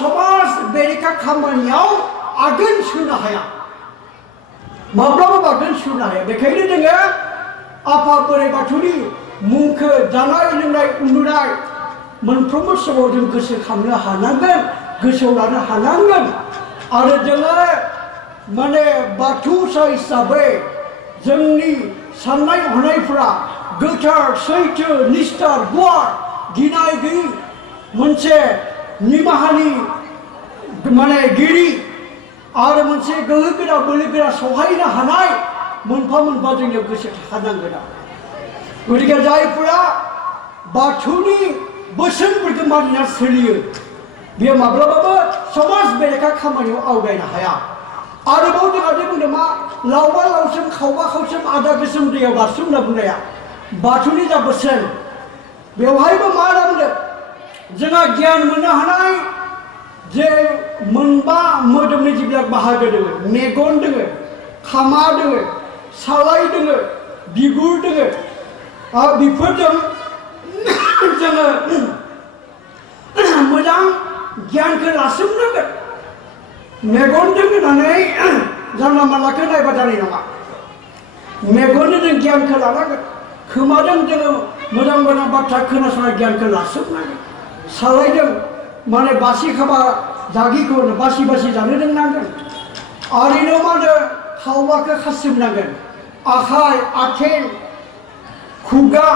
समाज बेरेखा खामानियाव आगान सुरनो हाया माब्लाबाबो आगान सुरनो हाया बेखायनो जोङो आफा बोराइ बाथौनि मुंखौ जानाय लोंनाय उन्दुनाय मोनफ्रोमबो समाव जों गोसोखांनो हानांगोन गोसोआव लानो हानांगोन आरो जोङो माने बाथौसा हिसाबै जोंनि साननाय हनायफोरा गोथार सैथो निष्ठार गुवार गिनाय गैयै मोनसे निमाहानि माने गिरि आरो मोनसे गोहोगोरा बोलोगोरा सहायनो हानाय मोनफा मोनफा जोंनियाव गोसो थाखानांगोन गतिके जायफोरा बाथौनि बोसोनफोरखौ मानिना सोलियो बेयो माब्लाबाबो समाज बेरेखा खामानियाव आवगायनो हाया आरोबाव जोंहा जे बुंदों मा लावबा लावसोम खावबा खावसोम आदा गोसोम दैयाव बारसोम होनना बुंनाया बाथौनि जा बोसोन बेवहायबो मा होनना बुंदों जोंहा गियान मोननो हानाय जे मोनबा मोदोमनि जिबियाव बाहागो दङ मेगन दङ खामा दङ सालाय दङ बिगुर दङ बेफोरजों जोङो मोजां गियानखौ लासोमनांगोन मेगनजों होनानै जानला मानलाखौ नायबा जानाय नङा मेगनजों जों गियानखौ लानांगोन खोमाजों जोङो मोजां मोजां बाथ्रा खोनासंनाय गियानखौ लासोमनांगोन सालायजों माने बासि खाबा जागिखौ बासि बासि जानो रोंनांगोन आरिनो मा होनो खावबाखौ खासिमनांगोन आखाइ आथिं खुगा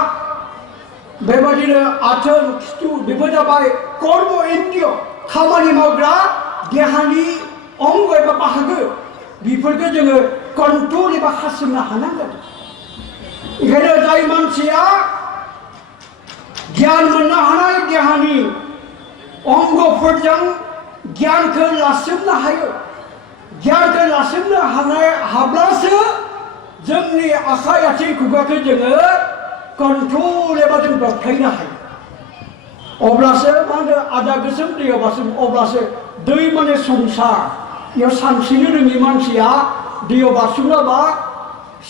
बेबायदिनो आथिं खिथु बेफोर जाबाय कर्म इन्द्रिय खामानि मावग्रा देहानि अंग एबा बाहागो बेफोरखौ जोङो कन्ट्रल एबा खासिमनो हानांगोन ओंखायनो जाय मानसिया गियान मोननो हानाय देहानि अंगफोरजों गियानखौ लासोमनो हायो गियानखौ लासोमनो हाब्लासो जोंनि आखाइ आथिं खुगाखौ जोङो कन्ट्रल एबा जों दबथायनो हायो अब्लासो मा होनो आदा गोसोम दैयाव बारसोम अब्लासो दै माने संसार बेयाव सानस्रिनो रोङि मानसिया दैयाव बारसोमलाबा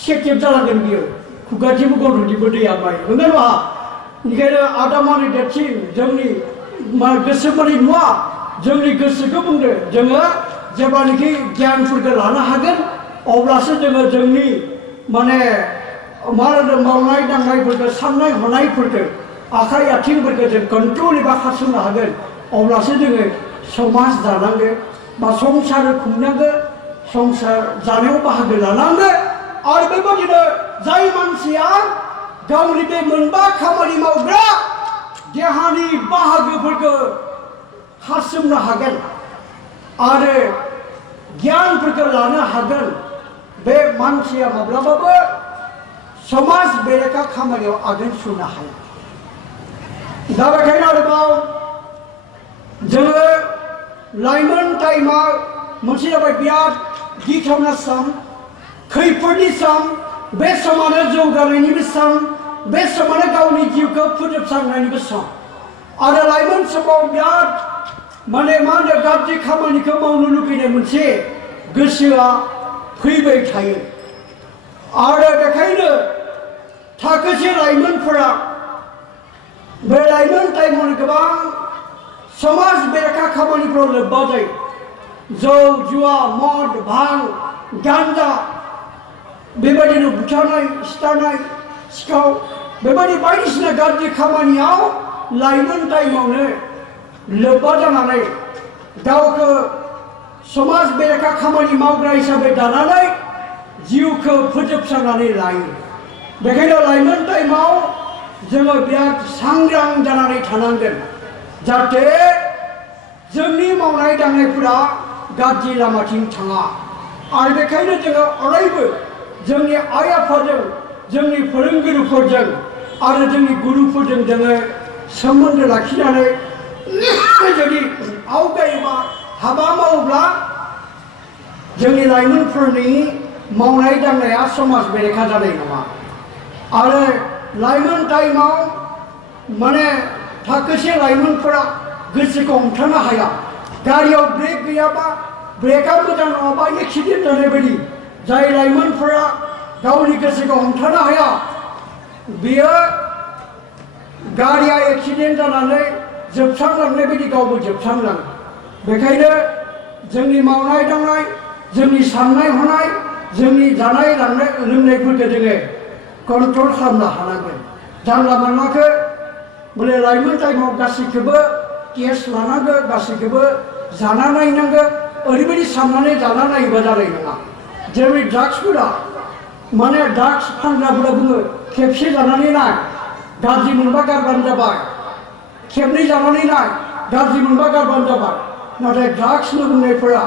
सेकेब जालांगोन बियो खुगाथिबो गन्थंथिबो दैया बायो नंगौ नङा ओंखायनो आदा माने देरसिन जोंनि गोसो माने नुवा जोंनि गोसोखौ बुंदो जोङो जेब्लानाखि गियानफोरखौ लानो हागोन अब्लासो जोङो जोंनि माने मा होनो मावनाय दांनायफोरखौ साननाय हनायफोरखौ आखाइ आथिंफोरखौ जों कन्ट्रल एबा खालामनो हागोन अब्लासो जोङो समाज दानांगो बा संसार खुंनांगो संसार जानायाव बाहागो लानांगो आरो बेबादिनो जाय मानसिया गावनि बे मोनबा खामानि मावग्रा देहानि बाहागोफोरखौ खालामनो हागोन आरो गियानफोरखौ लानो हागोन बे मानसिया माब्लाबाबो समाज बेरेखा खामानियाव आगान सुरनो हाया दा बेखायनो आरोबाव जोङो लाइमोन टाइमा मोनसे जाबाय बिराद गिथावना सम खैफोदनि सम बे समानो जौगानायनिबो सम बे समानो गावनि जिउखौ फोजोबस्रांनायनिबो सम आरो लाइमोन समाव बिराद माने मा होनो गाज्रि खामानिखौ मावनो लुबैनाय मोनसे गोसोआ फैबाय थायो आरो बेखायनो थाखोसे लाइमोनफोरा बे लाइमोन टाइमाव गोबां समाज बेरेखा खामानिफ्राव लोब्बा जायो जौ जुवा मद भां गान्जा बेबायदिनो बुथारनाय सिथारनाय सिखाव बेबायदि बायदिसिना गाज्रि खामानियाव लाइमोन टाइमावनो लोब्बा जानानै गावखौ समाज बेरेखा खामानि मावग्रा हिसाबै दानानै जिउखौ फोजोबस्रांनानै लायो बेखायनो लाइमोन टाइमाव जोङो बिराद सांग्रां जानानै थानांगोन जाहाथे जोंनि मावनाय दांनायफोरा गाज्रि लामाथिं थाङा आरो बेखायनो जोङो अरायबो जोंनि आइ आफाजों जोंनि फोरोंगुरुफोरजों आरो जोंनि गुरुफोरजों जोङो सोमोन्दो लाखिनानै जुदि आवगायोबा हाबा मावोब्ला जोंनि लाइमोनफोरनि मावनाय दांनाया समाज बेरेखा जानाय नङा आरो लाइमोन टाइमाव माने थाखोसे लाइमोनफोरा गोसोखौ हमथानो हाया गारियाव ब्रेक गैयाबा ब्रेकआ मोजां नङाबा एक्सिडेन्ट जानाय बायदि जाय लाइमोनफोरा गावनि गोसोखौ हमथानो हाया बियो गारिया एक्सिडेन्ट जानानै जोबस्रांलांनाय बायदि गावबो जोबस्रांलाङो बेखायनो जोंनि मावनाय दांनाय जोंनि साननाय हनाय जोंनि जानाय लोंनायफोरखौ जोङो कन्ट्रल खालामनो हानांगोन जानला मानलाखौ बोले लाइमोन टाइमाव गासैखौबो टेस्ट लानांगौ गासैखौबो जाना नायनांगौ ओरैबायदि साननानै जाना नायोबा जानाय नङा जेरै ड्राग्सफोरा माने ड्राग्स फानग्राफोरा बुङो खेबसे जानानै नाय गाज्रि मोनबा गारबानो जाबाय खेबनै जानानै नाय गाज्रि मोनबा गारबानो जाबाय नाथाय ड्राग्स लोंनायफोरा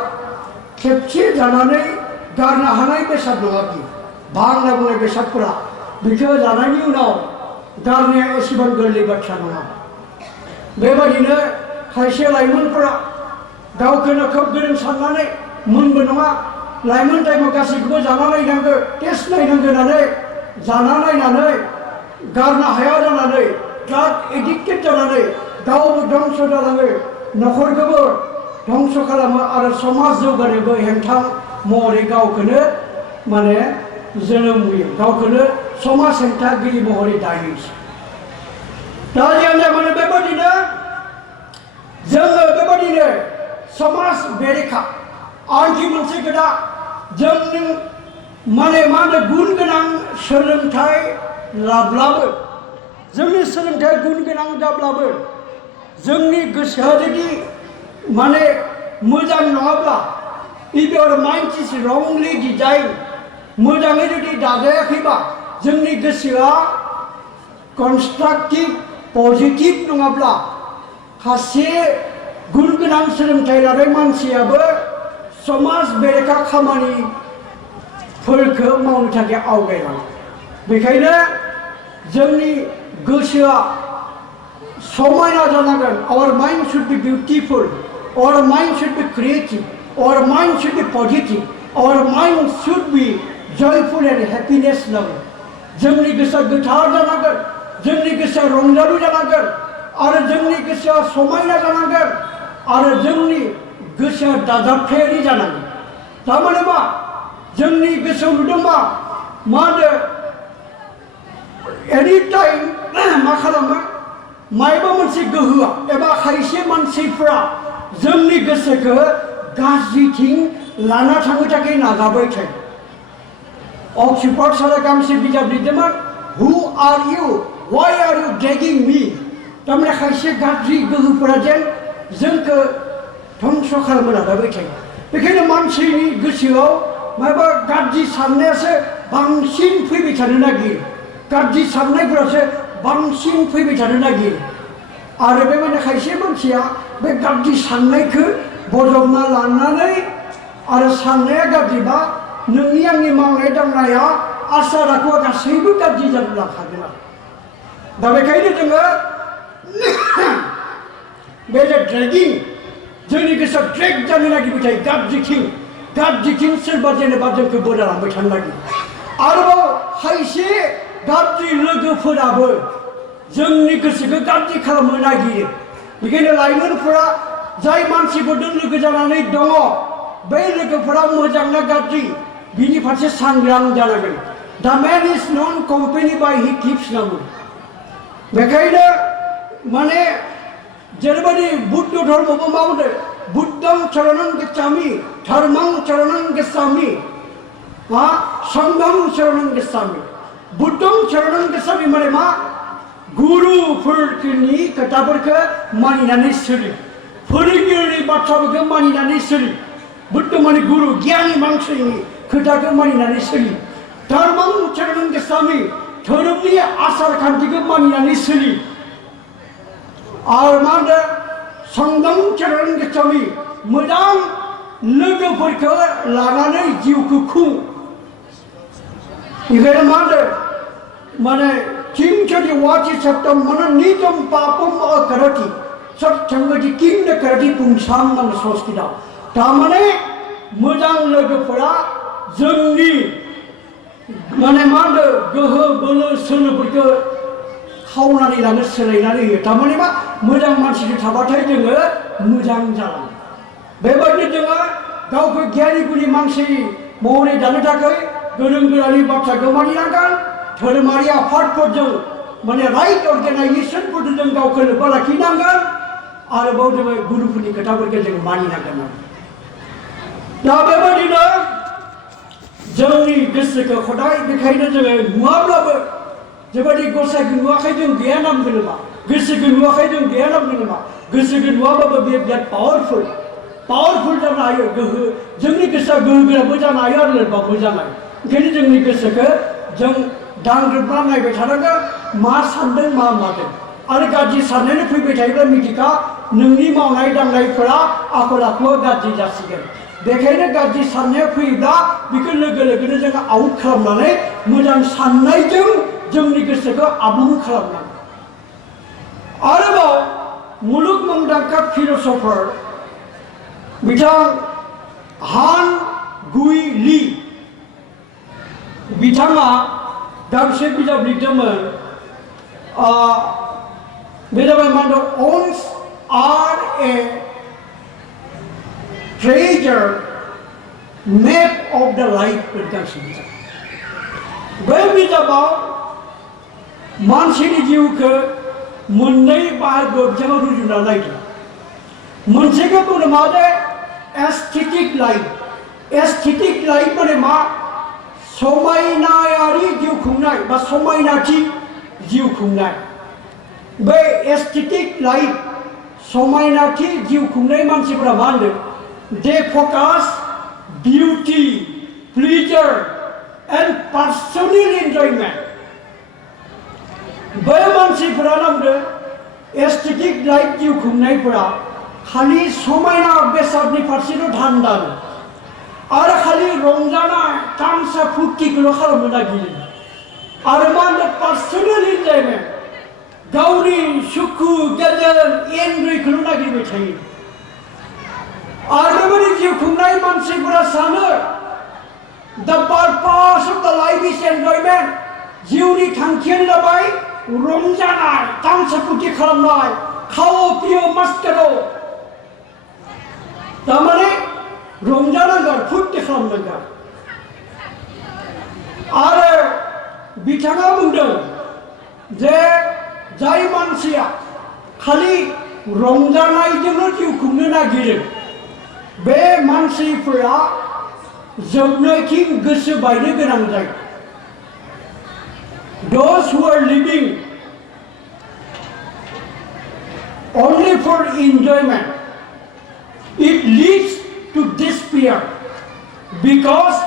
खेबसे जानानै गारनो हानाय बेसाद नङा बि भां होनना बुंनाय बेसादफोरा बेखौ जानायनि उनाव गारनाया एसेबां गोरलै बाथ्रा नङा बेबायदिनो खायसे लाइमोनफोरा गावखौनो खोब गोरों साननानै मोनबो नङा लाइमोन टाइमाव गासैखौबो जाना नायनांगौ टेस्ट नायनांगौ होननानै जाना नायनानै गारनो हाया जानानै ड्राग एडिक्टेड जानानै गावबो धंस जालाङो न'खरखौबो धंस खालामो आरो समाज जौगानोबो हेंथा महरै गावखौनो माने जोनोम होयो गावखौनो समाज हेंथागिरि महरै दायो दा जों माने बेबायदिनो जोङो बेबायदिनो समाज बेरेखा आंखि मोनसे खोथा जों माने मा होनो गुन गोनां सोलोंथाइ लाब्लाबो जोंनि सोलोंथाइ गुन गोनां जाब्लाबो जोंनि गोसोआ जुदि माने मोजां नङाब्ला if your mind is wrongly designed मोजाङै जुदि दाजायाखैबा जोंनि गोसोआ कनस्ट्राक्टिभ पजिटिभ नङाब्ला सासे गुन गोनां सोलोंथाइ लानाय मानसियाबो समाज बेरेखा खामानिफोरखौ मावनो थाखाय आवगायलाङो बेखायनो जोंनि गोसोआ समायना जानांगोन our mind should be beautiful our mind should be creative our mind should be positive our mind should be joyful and happiness loving जोंनि गोसोआ गोथार जानांगोन जोंनि गोसोआ रंजालु जानांगोन आरो जोंनि गोसोआ समायना जानांगोन आरो जोंनि गोसोआ दाजाबथायारि जानांगोन थारमाने मा जोंनि गोसोआव नुदोंबा मा होनो एनि टाइम मा खालामो मायबा मोनसे गोहोआ एबा खायसे मानसिफ्रा जोंनि गोसोखौ गाज्रिथिं लाना थांनो थाखाय नाजाबाय थायो अक्सफर्ड सारा गांसे बिजाब लिरदोंमोन हु आर इउ वाइ आर इउ ड्रेगिं मी थारमाने खायसे गाज्रि गोहोफोरा जेन जोंखौ धंस खालामनो नाजाबाय थायो बेखायनो मानसिनि गोसोआव माबा गाज्रि साननायासो बांसिन फैबाय थानो नागिरो गाज्रि साननायफोरासो बांसिन फैबाय थानो नागिरो आरो बेबायदिनो खायसे मानसिया बे गाज्रि साननायखौ बजबना लानानै आरो साननाया गाज्रिबा नोंनि आंनि मावनाय दांनाया आसार आखुआ गासैबो गाज्रि जानो लाखागोन दा बेखायनो जोङो बे जे ड्रेगिं जोंनि गोसोआ ड्रेग जानो नागिरबाय थायो गाज्रिथिं सोरबा जेनेबा जोंखौ बोलालांबाय थानो नागिरो आरोबाव खायसे गाज्रि लोगोफोराबो जोंनि गोसोखौ गाज्रि खालामनो नागिरो बेखायनो लाइमोनफोरा जाय मानसिफोरजों लोगो जानानै दङ बै लोगोफोरा मोजां ना गाज्रि बिनि फारसे सांग्रां जानांगोन दा मेन इज नन कम्पेनि बाय हि किप्स नांगौ बेखायनो माने जेरैबायदि बुद्ध धर्मबो मावदो बुद्धं शरणं गच्छामि धर्मं शरणं गच्छामि संघं शरणं गच्छामि बुद्धं शरणं गच्छामि माने मा गुरुफोरनि खोथाफोरखौ मानिनानै सोलि फोरोंगिरिनि बाथ्राफोरखौ मानिनानै सोलि बुद्ध माने गुरु गियानि मानसिनि खोथाखौ मानिनानै सोलि धर्मं शरणं गच्छामि धोरोमनि आसार खान्थिखौ मानिनानै सोलि आरो मा होनो संघं शरणं गच्छामि मोजां लोगोफोरखौ लानानै जिउखौ खुं बेखायनो मा होनो माने किंचरि वाचि सप्तम मन नीचम पापम अकरति सत्संगति किं न करति पुंसां मन संस्कृताव थारमाने मोजां लोगोफोरा जोंनि माने मा होनो गोहो बोलो सोलोफोरखौ खावनानै लानो सोलायनानै होयो थारमाने मा मोजां मानसिजों थाबाथाय जोङो मोजां जालाङो बेबायदिनो जोङो गावखौ गियानि गुनि मानसि महरै दानो थाखाय गोरों गोरानि बाथ्राखौ मानिनांगोन धोरोमारि आफादफोरजों माने राइट अर्गेनाइजेशनफोरजों जों गावखौ लोब्बा लाखिनांगोन आरोबाव जोङो गुरुफोरनि खोथाफोरखौ जों मानिनांगोन दा बेबायदिनो जोंनि गोसोखौ हदाय बेखायनो जोङो नुवाब्लाबो जेबायदि गसाइखौ नुवाखै जों गैया नामगोन नामा गोसोखौ नुवाखै जों गैया नामगोन नामा गोसोखौ नुवाबाबो बे बिराद पावारफुल जानो हायो गोहो जोंनि गोसोआ गोहो गोराबो जानो हायो आरो लोरबांबो जानो हायो ओंखायनो जोंनि गोसोखौ जों दांग्रोमना नायबाय थानांगोन मा सानदों मा मादों आरो गाज्रि साननानै फैबाय थायोब्ला मिथिखा नोंनि मावनाय दांनायफोरा आखल आखुआ गाज्रि जासिगोन बेखायनो गाज्रि साननाया फैयोब्ला बेखौ लोगो लोगोनो जोङो आउट खालामनानै मोजां साननायजों जोंनि गोसोखौ आबुं खालामनांगौ आरोबाव मुलुग मुंदांखा फिलसफार बिथां हान गुइ ली बिथाङा गांसे बिजाब लिरदोंमोन बे जाबाय मा होनो ones are a treasure map of the life गांसे बिजाब बै बिजाबाव मानसिनि जिउखौ मोननै बाहागोआव बिथाङा रुजुना नायदों मोनसेखौ बुंदों मा दे एस्थेटिक लाइफ माने मा समायनायारि जिउ खुंनाय बा समायनाथि जिउ खुंनाय बे एस्थेटिक लाइफ समायनाथि जिउ खुंनाय मानसिफोरा मा होनदों दे फकास बिउटि प्लेजार एन्ड पार्सनेल एन्जयमेन्ट बै मानसिफोरा नामदों एस्थेटिक लाइफ जिउ खुंनायफोरा खालि समायना बेसादनि फारसेल' धान्दा आरो खालि रंजानाय तामसा फुर्तिखौल' खालामनो नागिरो आरो मा होनदों पार्सनेल एन्जयमेन्ट गावनि सुखु गोजोन एन्जयखौल' नागिरबाय थायो आरो बेबायदि जिउ खुंनाय मानसिफोरा सानो द पारपास of the life is enjoyment जिउनि थांखियानो जाबाय रंजानाय तामसा फुर्ति खालामनाय खाओ पियो मस्त करो तारमाने रंजानांगोन फुर्ति खालामनांगोन आरो बिथाङा बुंदों जे जाय मानसिया खालि रंजानायजोंल' जिउ खुंनो नागिरो बे मानसिफोरा जोबनायथिं गोसो बायनो गोनां जायो Those who are living only for enjoyment, it leads to despair because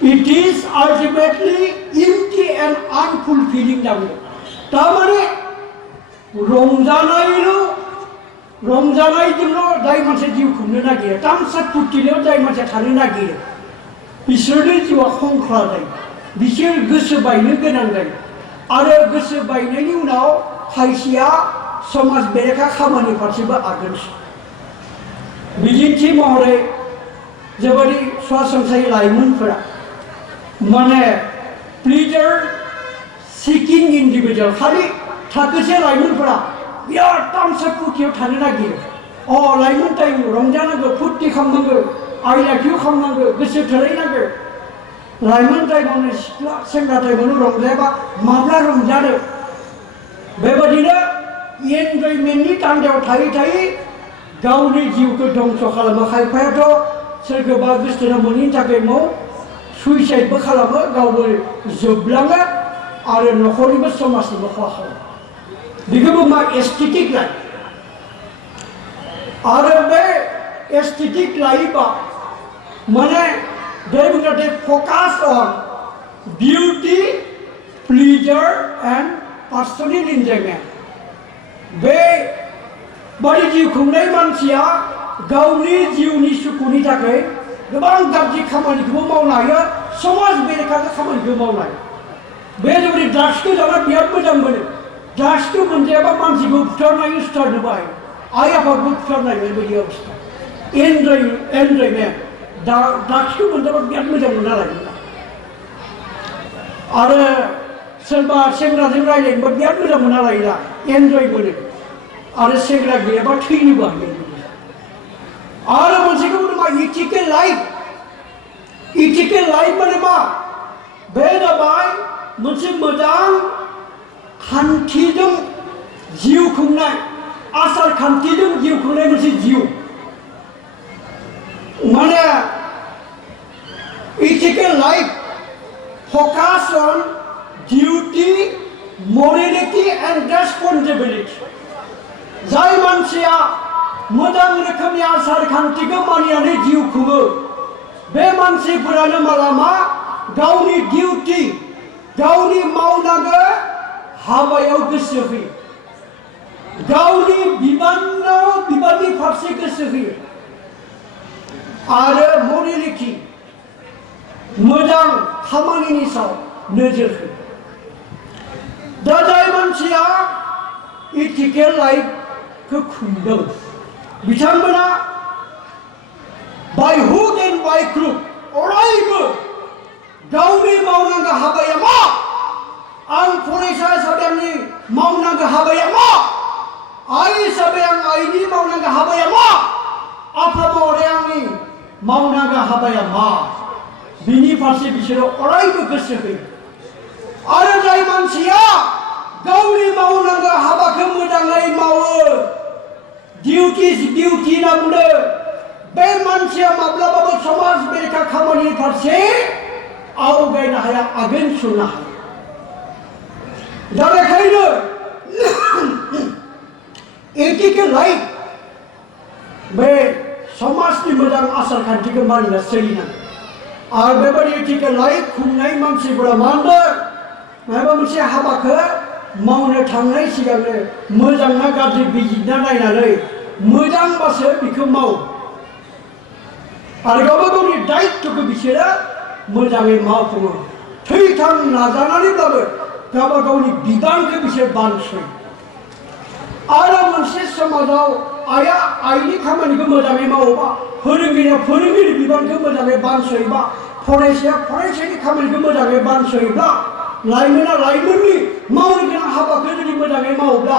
it is ultimately empty and unfulfilling. तामाने रंजानायजोंल' जाय मानसिया जिउ खुंनो नागिरो तामसा फुर्तिल' जाय मानसिया थानो नागिरो बिसोरनि जिउआ खंख्ला जायो बिसोर गोसो बायनो गोनां जायो आरो गोसो बायनायनि उनाव खायसेया समाज बेरेखा खामानि फारसेबो आगानसुरो बिदिन्थि महरै जेबायदि सरासनस्रायै लाइमोनफोरा माने प्लेजार सिकिं इन्डिभिजुवेल खालि थाखोसे लाइमोनफोरा बिराद तामसा फुर्तियाव थानो नागिरो लाइमोन टाइम रंजानांगौ फुर्ति खालामनांगौ आइ लाभ इउ खालामनांगौ गोसो थोलायनांगौ लाइमोन टाइमावनो सिख्ला सेंग्रा टाइमावनो रंजायाबा माब्ला रंजानो बेबादिनो एन्जयमेन्टनि दान्दायाव थायै थायै गावनि जिउखौ धंस खालामो खायफायाथ' सोरखौबा गोसोथोना मोनैनि थाखाय सुइसाइडबो खालामो गावबो जोबलाङो आरो न'खरनिबो समाजनिबो खहा खालामो बेखौबो मा एस्थेटिक लाइफ आरो बे एस्थेटिक लाइफआ माने they focus on beauty, pleasure and personal enjoyment. बे बायदि जिउ खुंनाय मानसिया गावनि जिउनि सुखुनि थाखाय गोबां गाज्रि खामानिखौबो मावनो हायो समाज बेरेखा खामानिखौ मावनो हायो बे जुदि ड्राग्सखौ जाना बिराद मोजां मोनो ड्राग्सखौ मोनजायाबा मानसिखौ बुथारनायनि स्टार्टनोबो हायो आइ आफाखौ बुथारनाय बेबायदि अबस्था एन्जयमेन्ट ड्राग्सखौ मोनजाबा बिराद मोजां मोना लायो आरो सोरबा सेंग्राजों रायज्लायनोबा बिराद मोजां मोना लायोला एन्जय मोनो आरो सेंग्रा गैयाबा थैनोबो हायो आरो मोनसेखौ बुङो मा इथिकेल लाइफ माने मा बे जाबाय मोनसे मोजां खान्थिजों जिउ खुंनाय आसार खान्थिजों जिउ खुंनाय मोनसे जिउ माने ethical life focus on duty morality and responsibility जाय मानसिया मोजां रोखोमनि आसार खान्थिखौ मानिनानै जिउ खुङो बे मानसिफोरानो मालाबा गावनि डिउटी गावनि मावनांगौ हाबायाव गोसो होयो गावनि बिबाननि फारसे गोसो होयो आरो मरेलिटी मोजां खामानिनि सायाव नोजोर होयो दा जाय मानसिया इथिकेल लाइफखौ खुंदों बिथांमोना by hook and by crook अरायबो गावनि मावनांगौ हाबाया मा आं फरायसा हिसाबै आंनि मावनांगौ हाबाया मा आइ हिसाबै आं आइनि मावनांगौ हाबाया मा आफा महरै आंनि मावनांगौ हाबाया मा बिनि फारसे बिसोरो अरायबो गोसो होयो आरो जाय मानसिया गावनि मावनांगौ हाबाखौ मोजाङै मावो डिउटि होनना बुंदों बे मानसिया माब्लाबाबो समाज बेरेखा खामानिनि फारसे आवगायनो हाया आगान सुरनो हाया दा बेखायनो एथिकेल लाइफ बे समाजनि मोजां आसार खान्थिखौ मानिना सोलिनांगौ आरो बेबायदि एथिकेल लाइफ खुंनाय मानसिफोरा मा होनदों माबा मोनसे हाबाखौ मावनो थांनाय सिगांनो मोजां ना गाज्रि बिजिरना नायनानै मोजांबासो बेखौ मावो आरो गावबा गावनि दायित्वखौ बिसोरो मोजाङै मावफुङो थैथां नाजानानैब्लाबो गावबा गावनि बिबानखौ बिसोर बानसयो आरो मोनसे समाजाव आइया आइनि खामानिखौ मोजाङै मावोबा फोरोंगिरिया फोरोंगिरि बिबानखौ मोजाङै बानसयोबा फरायसाया फरायसानि खामानिखौ मोजाङै बानसयोब्ला लाइमोना लाइमोननि मावनो गोनां हाबाखौ जुदि मोजाङै मावोब्ला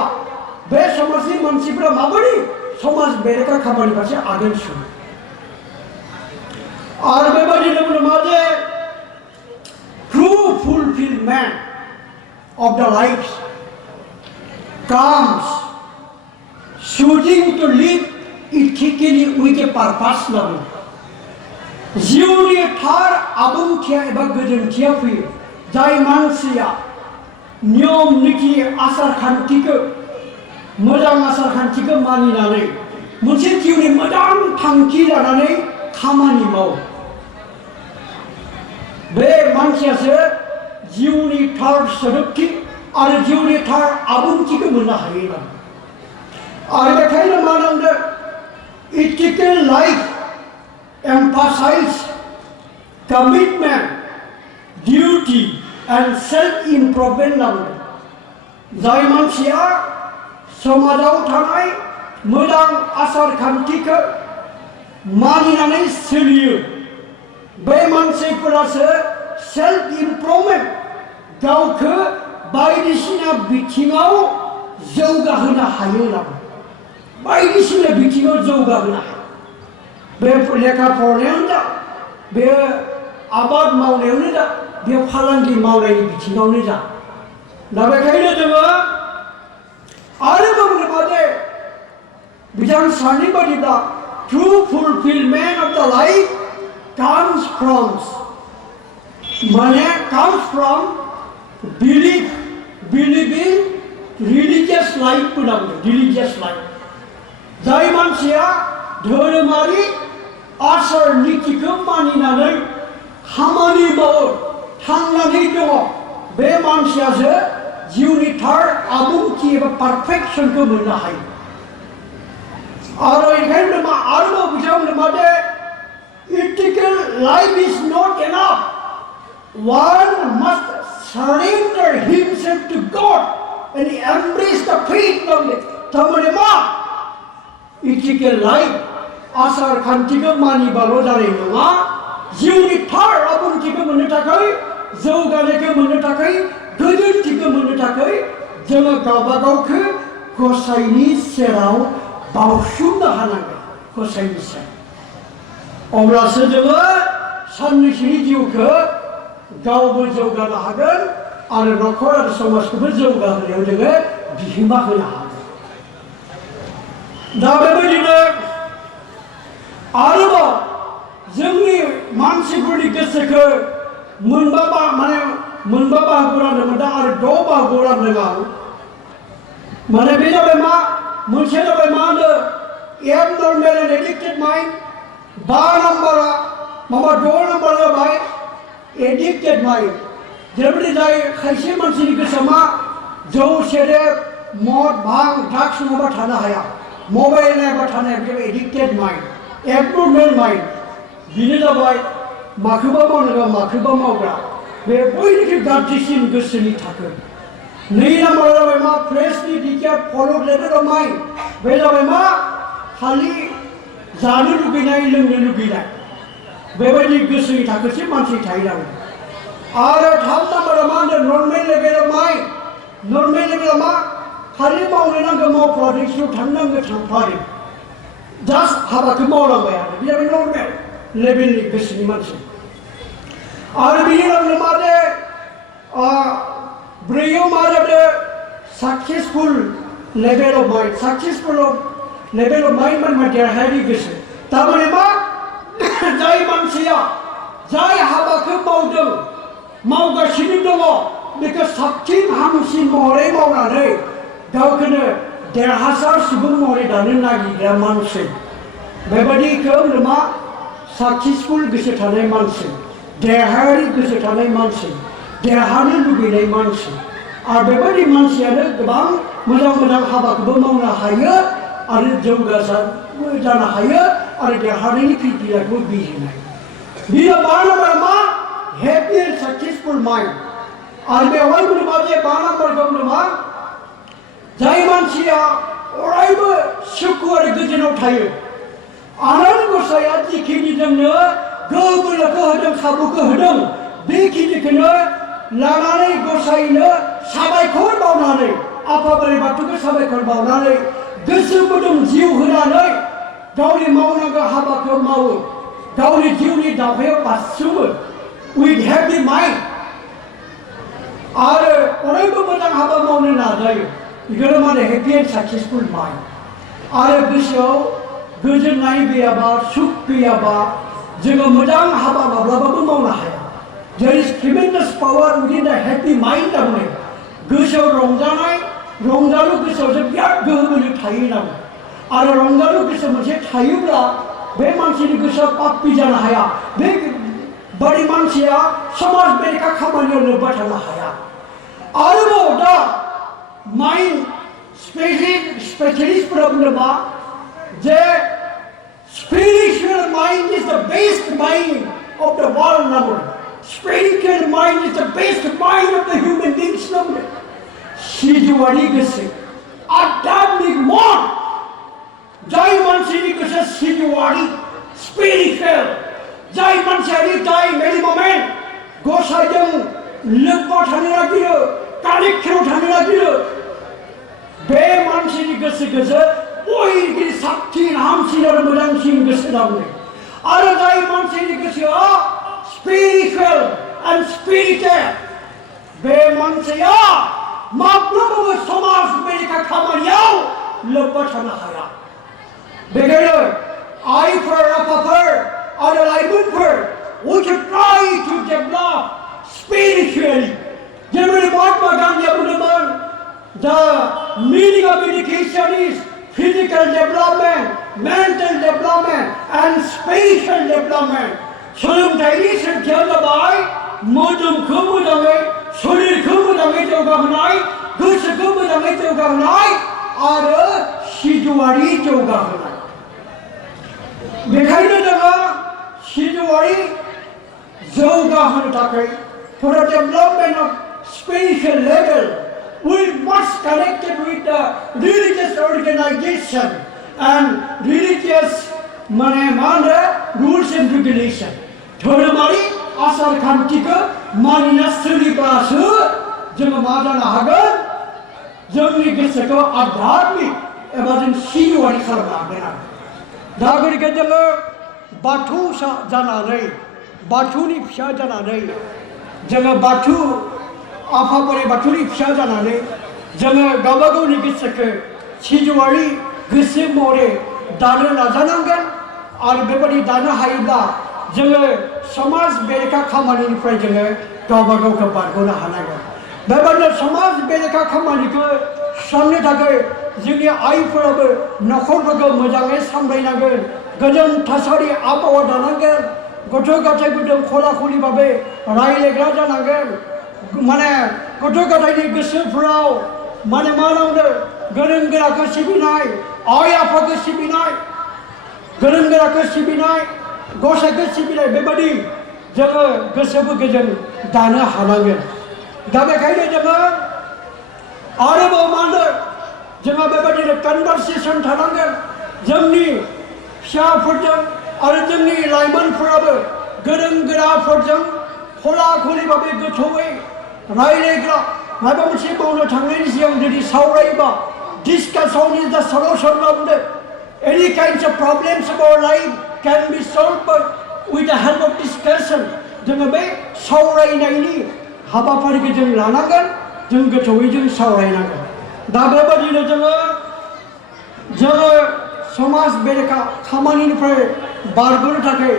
बे समाजनि मानसिफोरा माबोरै समाज बेरेखा खामानि फारसे आगान सुरो आरो बेबायदिनो बुंदों मा जे true fulfillment of the lives comes choosing to live ethically with a purpose होनना जिउनि थार आबुंथिया एबा गोजोनथिया फैयो जाय मानसिया नियम निथि आसार खान्थिखौ मोजां आसार खान्थिखौ मानिनानै मोनसे जिउनि मोजां थांखि लानानै खामानि मावो बे मानसियासो जिउनि थार सोदोबथि आरो जिउनि थार आबुंथिखौ मोननो हायो आरो बेखायनो मा होनदों इथिकेल life emphasize commitment duty and self improvement होनना जाय मानसिया समाजाव थानाय मोजां आसार खान्थिखौ मानिनानै सोलियो बे मानसिफोरासो सेल्फ इमप्रुभमेन्ट गावखौ बायदिसिना बिथिङाव जौगाहोनो हायो होनना बायदिसिना बिथिङाव जौगाहोनो हायो बे लेखा फरायनायावनो जा बे आबाद मावनायावनो जा बे फालांगि मावनायनि बिथिङावनो जा दा बेखायनो जोङो आरोबाव बुंनो जे बिथां सारनि बादिब्ला true fulfillment of the life comes from believing religious life religious life जाय मानसिया धोरोमारि आसार नीतिखौ मानिनानै खामानि मावो थांनानै दङ बे मानसियासो जिउनि थार आबुंथि एबा पारफेक्शनखौ मोननो हायो आरो ओंखायनो आरोबाव बिथांमोन मा जे ethical life is not enough one must surrender himself to God and embrace the faith of it थारमाने मा ethical life आसार खान्थिखौ मानिबाल' जानाय नङा जिउनि थार आबुंथिखौ मोननो थाखाय जौगानायखौ मोननो थाखाय गोजोनथिखौ मोननो थाखाय जोङो गावबा गावखौ गसाइनि सेराव बावसोमनो हानांगोन गसाइनि सेराव अब्लासो जोङो साननैसोनि जिउखौ गावबो जौगानो हागोन आरो न'खर आरो समाजखौबो जौगाहोनायाव जोङो बिहोमा होनो हागोन दा बेबायदिनो आरोबाव जोंनि मानसिफोरनि गोसोखौ मोनबा बाहागो रानदोंमोन दा आरो 6 बाहागोआव रानदों आं माने बे जाबाय मा मोनसे जाबाय मा होनो एबनर्मेल एन्ड एडिक्टेड माइन्ड 5 नम्बरा 6 नम्बर जाबाय एडिक्टेड माइन्ड जेरैबायदि जाय खायसे मानसिनि गोसोआ मा जौ सेरेब मद भां ड्राग्स नङाबा थानो हाया मबाइल नायबा थानो हाया बे एडिक्टेड माइन्ड एबनर्मेल माइन्ड बेनो जाबाय माखौबा मावनांगौ माखौबा मावग्रा बे बयनिख्रुइ गाज्रिसिन गोसोनि थाखो 2 नम्बर जाबाय मा फ्रेशलि डिकेड फल' लेभेल अफ माइन्ड बे जाबाय मा खालि जानो लुगैनाय लोंनो लुगैनाय बेबायदि गोसोनि थाखोसे मानसि थाहैनांगौ आरो 3 नम्बरा मा होनदों normal level of mind normal लेभेला मा खालि मावनो नांगौ मावफ्लादों सिङाव थांनांगौ थांफादों जास्ट हाबाखौ मावलांबाय आरो बे जाबाय नर्मेल लेभेलनि गोसोनि मानसि आरो बिनि उनाव मा जे 4आव मा जादों successful level of mind successful level of mind माने देरहायारि गोसो थारमाने मा जाय मानसिया जाय हाबाखौ मावदों मावगासिनो दङ बेखौ साबसिन हामसिन महरै मावनानै गावखौनो देरहासार सुबुं महरै दानो नागिरग्रा मानसि बेबायदिखौ मा साक्सेसफुल गोसो थानाय मानसि देरहायारि गोसो थानाय मानसि देरहानो लुबैनाय मानसि आरो बेबायदि मानसियानो गोबां मोजां मोजां हाबाखौबो मावनो हायो आरो जौगासार जानो हायो आरो देरहानायनि क्राइटेरियाखौ बिजिरनाय बियो नम्बर मा हेपि एन्ड साक्सेसफुल माइन्ड आरो बेवहाय मा जे 5 नम्बरखौ मा जाय मानसिया अरायबो सुखु आरो गोजोनाव थायो आनान गसाइया जिखिनि जोंनो गोहो बोलोखौ होदों खाबुखौ होदों बेखिनिखौनो लानानै गसाइनो साबायखर बावनानै आफा बोराइ बाथौखौ साबायखर बावनानै गोसो मोदोम जिउ होनानै गावनि मावनांगौ हाबाखौ मावो गावनि जिउनि दावहायाव बारसोमो उइथ हेपि माइन्ड आरो अरायबो मोजां हाबा मावनो नाजायो बेखौनो माने हेपि एन्ड साक्सेसफुल माइन्ड आरो गोसोआव गोजोननाय गैयाबा सुख गैयाबा जोङो मोजां हाबा माब्लाबाबो मावनो हाया देयर इज ट्रिमेन्डास पावार उइदिन द हेपि माइन्ड होनना गोसोआव रंजालु गोसोआव जों बिराद गोहो बोलो थायो होनना आरो रंजालु गोसो मोनसे थायोब्ला बे मानसिनि गोसोआ पापि जानो हाया बे बायदि मानसिया समाज बेरेखा खामानियाव लोब्बा थानो हाया आरोबाव दा माइन्ड स्पेशलिस्टफोरा बुङो मा जे spiritual mind is the best mind of the world number spiritual mind is the best mind of the human beings number सिजौआरि गोसो आध्यात्मिक मन जाय मानसिनि गोसोआ सिजौआरि स्पिरिचुअल जाय मानसियारि जाय मेरि मोमेन्ट गसाइजों लोब्बा थानो नागिरो कानेक्सनाव थानो नागिरो बे मानसिनि गोसोखौसो बयनिख्रुइ साबसिन हामसिन आरो मोजांसिन गोसो दावनो आरो जाय मानसिनि गोसोआ स्पिरिचुअल एन्ड स्पिरिटेड बे मानसिया माब्लाबाबो समाज बेरेखा खामानियाव लोब्बा थानो हाया बेखायनो आइफोर आफाफोर आरो लाइमोनफोर we should try to develop spiritually जेरैबायदि महात्मा गान्धीया बुंदोंमोन the meaning of education is physical development, mental development, and spiritual development. सोलोंथाइनि सोंथिया जाबाय मोदोमखौ मोजाङै शरीरखौ मोजाङै जौगाहोनाय गोसोखौ मोजाङै जौगाहोनाय आरो सिजौआरि जौगाहोनाय बेखायनो जोङो सिजौआरि जौगाहोनो थाखाय for the development of spiritual level we must connected with the religious organization and religious rules and regulation. धोरोमारि आसार खान्थिखौ मानिना सोलिब्लासो जोङो मा जानो हागोन जोंनि गोसोखौ आध्यात्मिक एबा जों सिजौआरि खालामनो हागोन आरो दा गतिके जोङो बाथौ जानानै बाथौनि फिसा जानानै जोङो बाथौ आफा बोराइ बाथौनि फिसा जानानै जोङो गावबा गावनि गोसोखौ सिजौआरि गोसो महरै दानो नाजानांगोन आरो बेबायदि दानो हायोब्ला जोङो समाज बेरेखा खामानिनिफ्राय जोङो गावबा गावखौ बारग'नो हानांगोन बेबायदिनो समाज बेरेखा खामानिखौ सुस्रांनो थाखाय जोंनि आइफोराबो न'खरफोरखौ मोजाङै सामलायनांगोन गोजोन थासारि आबहावा दानांगोन गथ' गथायफोरजों खला खलि भाबै रायज्लायग्रा जानांगोन माने गथ' गथायनि गोसोफोराव माने मा नांगौ गोरों गोराखौ सिबिनाय आइ आफाखौ सिबिनाय गोरों गोराखौ सिबिनाय गसाइखौ सिबिनाय बेबायदि जोङो गोसोफोरखौ जों दानो हानांगोन दा बेखायनो जोङो आरोबाव मा होनो जोंहा बेबायदिनो कनभारसेसन थानांगोन जोंनि फिसाफोरजों आरो जोंनि लाइमोनफोराबो गोरों गोराफोरजों खला खलि भाबै गोथौयै रायज्लायग्रा माबा मोनसे मावनो थांनायनि सिगां जुदि सावरायोबा discussion is the solution of the any kinds of problems of our life can be solved with the help of discussion जोङो बे सावरायनायनि हाबाफारिखौ जों लानांगोन जों गोथौयै जों सावरायनांगोन दा बेबायदिनो जोङो समाज बेरेखा खामानिनिफ्राय बारग'नो थाखाय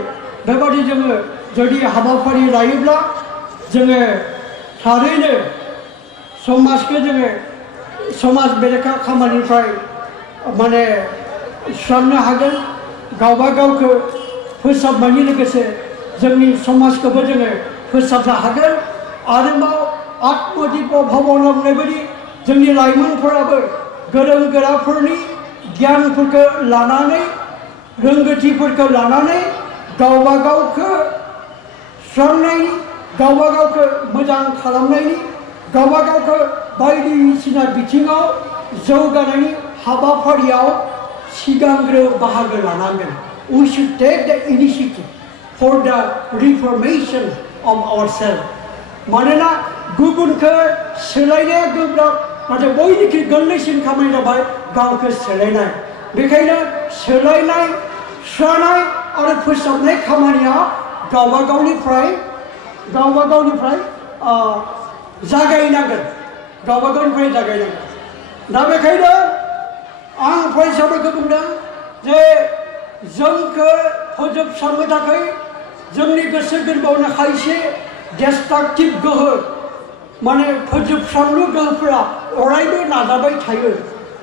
बेबायदि जोङो जुदि हाबाफारि लायोब्ला जोङो थारैनो समाजखौ जोङो समाज बेरेखा खामानिनिफ्राय माने सुस्रांनो हागोन गावबा गावखौ फोसाबनायनि लोगोसे जोंनि समाजखौबो जोङो फोसाबनो हागोन आरोबाव आत्मदिग्य भावना बुंनाय बायदि जोंनि लाइमोनफोराबो गोरों गोराफोरनि गियानफोरखौ लानानै रोंगौथिफोरखौ लानानै गावबा गावखौ सुस्रांनायनि गावबा गावखौ मोजां खालामनायनि गावबा गावखौ बायदिसिना बिथिङाव जौगानायनि हाबाफारियाव सिगांग्रो बाहागो लानांगोन we should take the initiative for the reformation of ourselves मानोना गुबुनखौ सोलायनाया गोब्राब नाथाय बयनिख्रुइ गोरलैसिन खामानि जाबाय गावखौ सोलायनाय बेखायनो सोलायनाय सुस्रांनाय आरो फोसाबनाय खामानिया गावबा गावनिफ्राय जागायनांगोन गावबा गावनिफ्राय जागायनांगोन दा बेखायनो आं फरायसाफोरखौ बुंदों जे जोंखौ फोजोबस्रांनो थाखाय जोंनि गोसो गोरबोआवनो खायसे destructive गोहो माने फोजोबस्रांलु गोहोफोरा अरायबो नाजाबाय थायो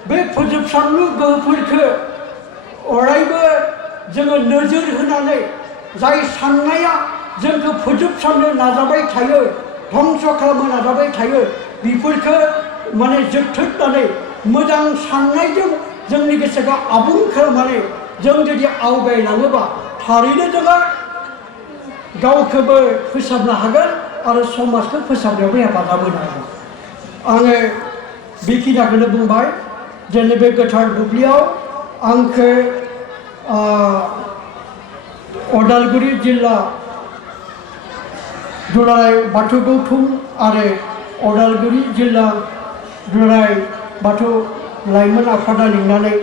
बे फोजोबस्रांलु गोहोफोरखौ अरायबो जोङो नोजोर होनानै जाय साननाया जोंखौ फोजोबस्रांनो नाजाबाय थायो धंस खालामनो नाजाबाय थायो बेफोरखौ माने जोथोबनानै मोजां साननायजों जोंनि गोसोखौ आबुं खालामनानै जों जुदि आवगायलाङोबा थारैनो जोङो गावखौबो फोसाबनो हागोन आरो समाजखौ फोसाबनायावबो हेफाजाब होनो हागोन आङो बेखिनिखौनो बुंबाय जे नैबे गोथार बुब्लियाव आंखौ उदालगुरि जिल्ला दुलाराय बाथौ गौथुम आरो उदालगुरि जिल्ला दुलाराय बाथौ लाइमोन आफादा लिंनानै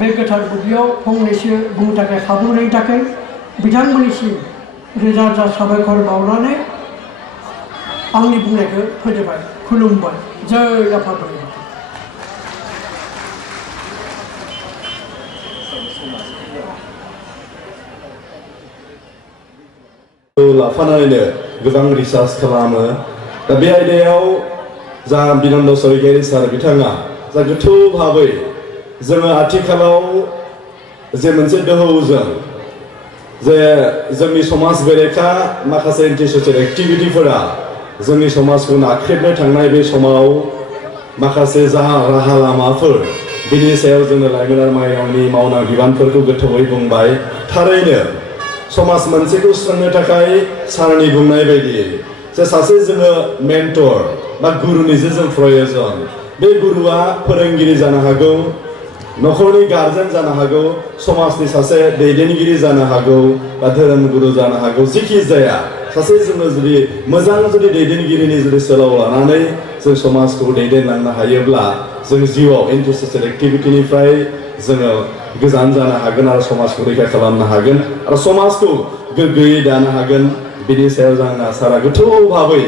बे गोथार बुब्लियाव फंनैसो बुंनो थाखाय खाबु होनायनि थाखाय बिथांमोननिसिम रोजा रोजा साबायखर बावनानै आंनि बुंनायखौ फोजोबबाय खुलुमबाय जय आफा बोराइ बाथौ लाफानानैनो गोबां रिसार्च खालामो दा बे आयदायाव जा बिनन्द स्वरगियारि सार बिथाङा जा गोथौ भाबै जोङो आथिखालाव जे मोनसे दोहौजों जे जोंनि समाज बेरेखा माखासे एन्टि ससियेल एक्टिभिटिफोरा जोंनि समाजखौ नाख्रेबनो थांनाय बे समाव माखासे जा राहा लामाफोर बिनि सायाव जोङो लाइमोन आरो माइनावनि मावनां बिबानफोरखौ गोथौयै बुंबाय थारैनो समाज मोनसेखौ सुस्रांनो थाखाय सारनि बुंनाय बायदियै जे सासे जोङो मेन्टर बा गुरुनि जों प्रयजन बे गुरुआ फोरोंगिरि जानो हागौ नखरनि गार्जेन जानो हागौ समाजनि सासे दैदेनगिरि जानो हागौ बा धोरोम गुरु जानो हागौ जेखि जाया सासे जोङो जुदि मोजां जुदि दैदेनगिरिनि जुदि सोलाव लानानै जों समाजखौ दैदेनलांनो हायोब्ला जों जिउआव एन्टि ससियेल एक्टिभिटिनिफ्राय जोङो गोजान जानो हागोन आरो समाजखौ रैखा खालामनो हागोन आरो समाजखौ गोग्गोयै दानो हागोन बिनि सायाव जोंना सारा गोथौ भाबै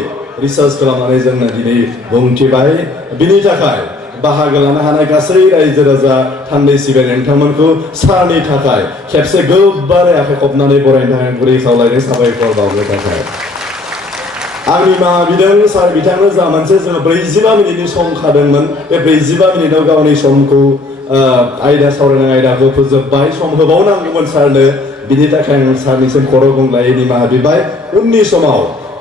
रिसार्च खालामनानै जोंनो दिनै बुंथिबाय बिनि थाखाय बाहागो लानो हानाय गासै रायजो राजा थान्दै सिबिनाय नोंथांमोनखौ सारनि थाखाय खेबसे गोबारै आखाइ खबनानै बरायनो थाखाय गुरै खावलायनो साबायखर बावनो थाखाय आंनि मा बिदों सार बिथांनो जा मोनसे जोङो 45 मिनिटनि सम खादोंमोन बे 45 मिनिटआव गावनि समखौ आयदा सावरायनाय आयदाखौ फोजोबबाय सम होबावनांगौमोन सारनो बिनि थाखाय आं सारनिसिम खर' गंग्लायै निमाहा बिबाय उननि समाव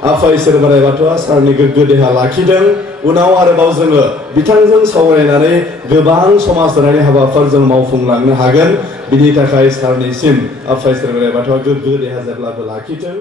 आफा इसोर बोराइ बाथौआ सारनि गोग्गो देहा लाखिदों उनाव आरोबाव जोङो बिथांजों सावरायनानै गोबां समाजारि हाबाफोर जों मावफुंलांनो हागोन बिनि थाखाय सारनिसिम आफा इसोर बोराइ बाथौआ गोग्गो देहा जेब्लाबो लाखिथों